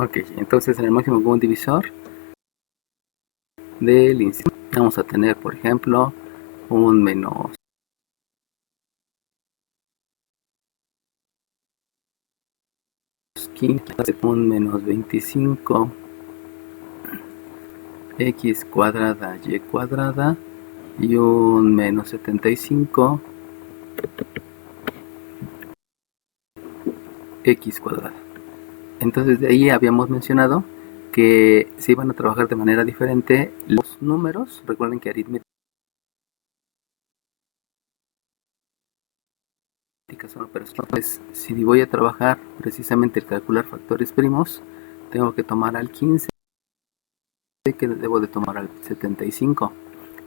Ok, entonces en el máximo común divisor del inciso vamos a tener, por ejemplo, un menos 15, un menos 25, x cuadrada y cuadrada y un menos 75 x cuadrada. Entonces de ahí habíamos mencionado que se iban a trabajar de manera diferente los números. Recuerden que aritmética son operaciones. Entonces, si voy a trabajar precisamente el calcular factores primos, tengo que tomar al 15, que debo de tomar al 75.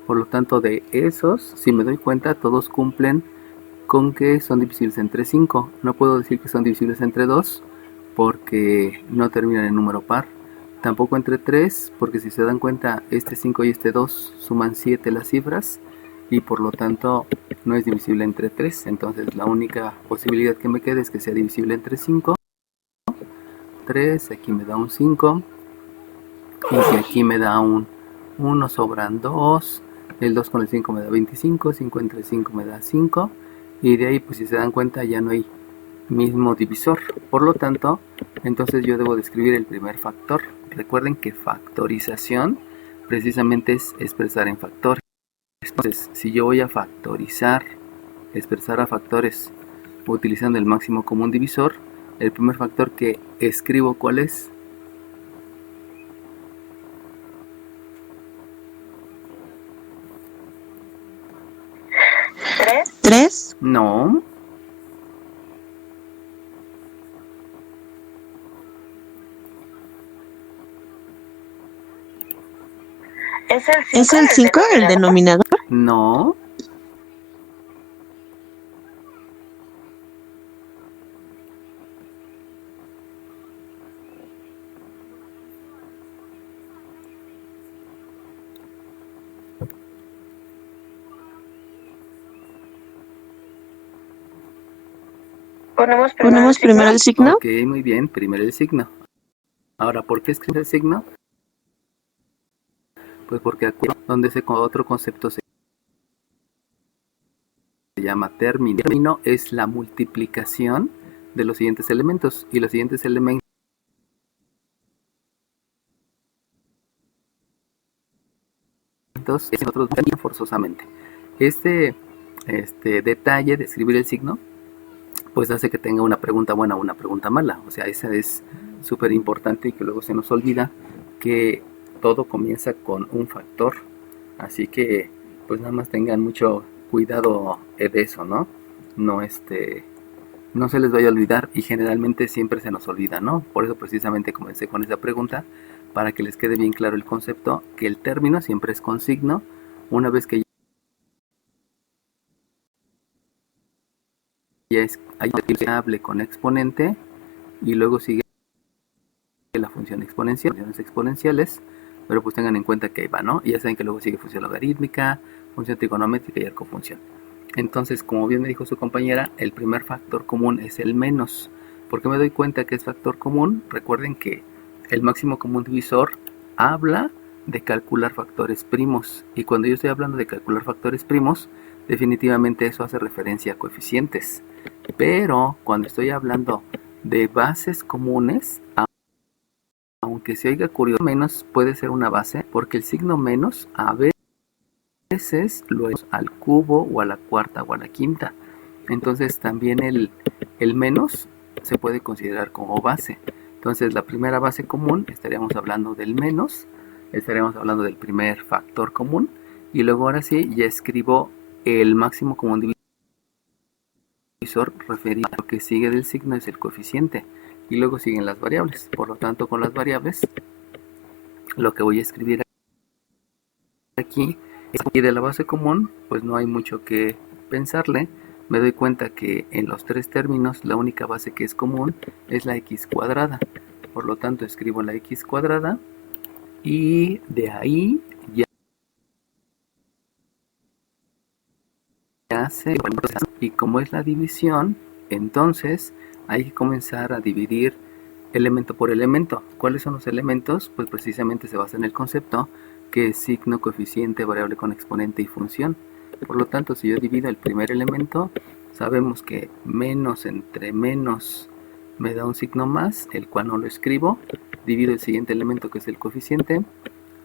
Por lo tanto, de esos, si me doy cuenta, todos cumplen con que son divisibles entre 5. No puedo decir que son divisibles entre 2 porque no terminan en número par. Tampoco entre 3 porque si se dan cuenta este 5 y este 2 suman 7 las cifras y por lo tanto no es divisible entre 3. Entonces la única posibilidad que me queda es que sea divisible entre 5. 3, aquí me da un 5 y que aquí me da un 1 sobran 2. El 2 con el 5 me da 25, 5 entre 5 me da 5 y de ahí pues si se dan cuenta ya no hay mismo divisor. Por lo tanto, entonces yo debo describir el primer factor. Recuerden que factorización precisamente es expresar en factores. Entonces, si yo voy a factorizar, expresar a factores utilizando el máximo común divisor, el primer factor que escribo, ¿cuál es? 3. No. ¿Es el 5 el denominador? No. ¿Ponemos primero el signo? Ok, muy bien, primero el signo. Ahora, ¿por qué escribir el signo? Pues porque donde ese otro concepto se llama término. Término es la multiplicación de los siguientes elementos y los siguientes elementos nosotros forzosamente. Este detalle de escribir el signo pues hace que tenga una pregunta buena o una pregunta mala. O sea, esa es súper importante y que luego se nos olvida que todo comienza con un factor. Así que pues nada más tengan mucho cuidado de eso, ¿no? No no se les vaya a olvidar y generalmente siempre se nos olvida, ¿no? Por eso precisamente comencé con esa pregunta para que les quede bien claro el concepto, que el término siempre es con signo. Una vez que ya es, hay una variable con exponente y luego sigue la función exponencial, funciones exponenciales, pero pues tengan en cuenta que ahí va, ¿no? Y ya saben que luego sigue función logarítmica, función trigonométrica y arcofunción. Entonces, como bien me dijo su compañera, el primer factor común es el menos. ¿Por qué me doy cuenta que es factor común? Recuerden que el máximo común divisor habla de calcular factores primos. Y cuando yo estoy hablando de calcular factores primos, definitivamente eso hace referencia a coeficientes. Pero cuando estoy hablando de bases comunes, aunque se oiga curioso, menos puede ser una base, porque el signo menos a veces lo es al cubo o a la cuarta o a la quinta. Entonces también el menos se puede considerar como base. Entonces la primera base común estaríamos hablando del menos, estaríamos hablando del primer factor común y luego ahora sí ya escribo el máximo común divisor referido a lo que sigue del signo es el coeficiente y luego siguen las variables. Por lo tanto con las variables lo que voy a escribir aquí y de la base común pues no hay mucho que pensarle. Me doy cuenta que en los tres términos la única base que es común es la x cuadrada. Por lo tanto escribo la x cuadrada y de ahí ya se... Y como es la división, entonces hay que comenzar a dividir elemento por elemento. ¿Cuáles son los elementos? Pues precisamente se basa en el concepto que es signo, coeficiente, variable con exponente y función. Por lo tanto, si yo divido el primer elemento, sabemos que menos entre menos me da un signo más, el cual no lo escribo. Divido el siguiente elemento, que es el coeficiente.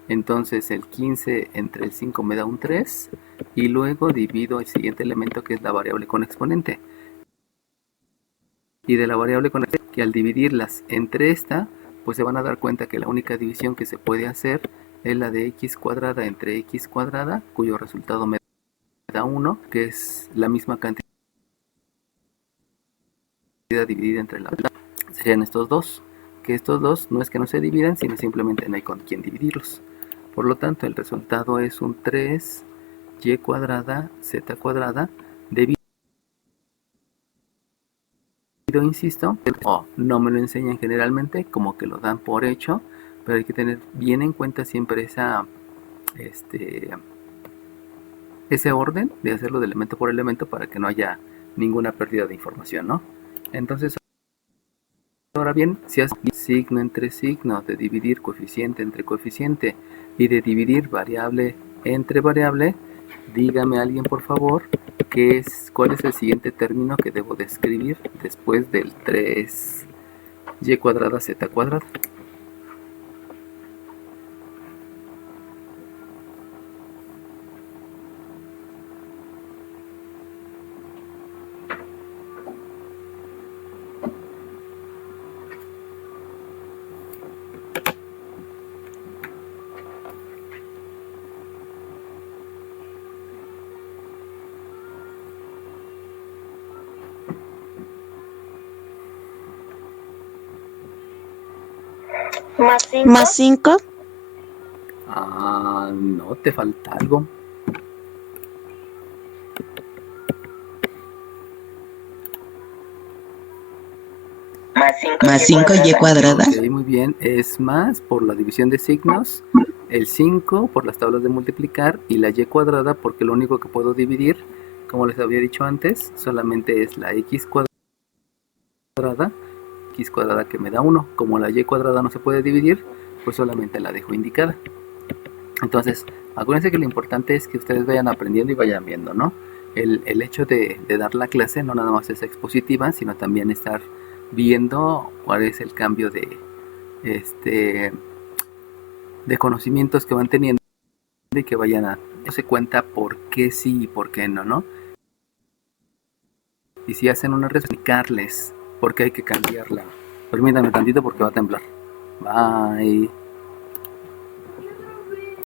Entonces el 15 entre el 5 me da un 3. Y luego divido el siguiente elemento, que es la variable con exponente. Y de la variable con exponente, que al dividirlas entre esta, pues se van a dar cuenta que la única división que se puede hacer es la de x cuadrada entre x cuadrada, cuyo resultado me da 1, que es la misma cantidad dividida entre la otra. Serían estos dos, que estos dos no es que no se dividan, sino simplemente no hay con quién dividirlos. Por lo tanto, el resultado es un 3y cuadrada z cuadrada debido, insisto, no me lo enseñan generalmente, como que lo dan por hecho, pero hay que tener bien en cuenta siempre ese orden de hacerlo de elemento por elemento para que no haya ninguna pérdida de información, ¿no? Entonces, ahora bien, si haces signo entre signo, de dividir coeficiente entre coeficiente y de dividir variable entre variable, dígame alguien por favor cuál es el siguiente término que debo de escribir después del 3y cuadrada z cuadrada. Más 5. No, te falta algo. Más 5y cuadrada. Ok, muy bien. Es más por la división de signos, el 5 por las tablas de multiplicar y la y cuadrada porque lo único que puedo dividir, como les había dicho antes, solamente es la x cuadrada que me da 1. Como la y cuadrada no se puede dividir, pues solamente la dejo indicada. Entonces, acuérdense que lo importante es que ustedes vayan aprendiendo y vayan viendo, ¿no? El hecho de dar la clase no nada más es expositiva, sino también estar viendo cuál es el cambio de conocimientos que van teniendo y que vayan a darse cuenta por qué sí y por qué no, ¿no? Y si hacen una explicarles por qué hay que cambiarla. Permítanme tantito porque va a temblar. Bye.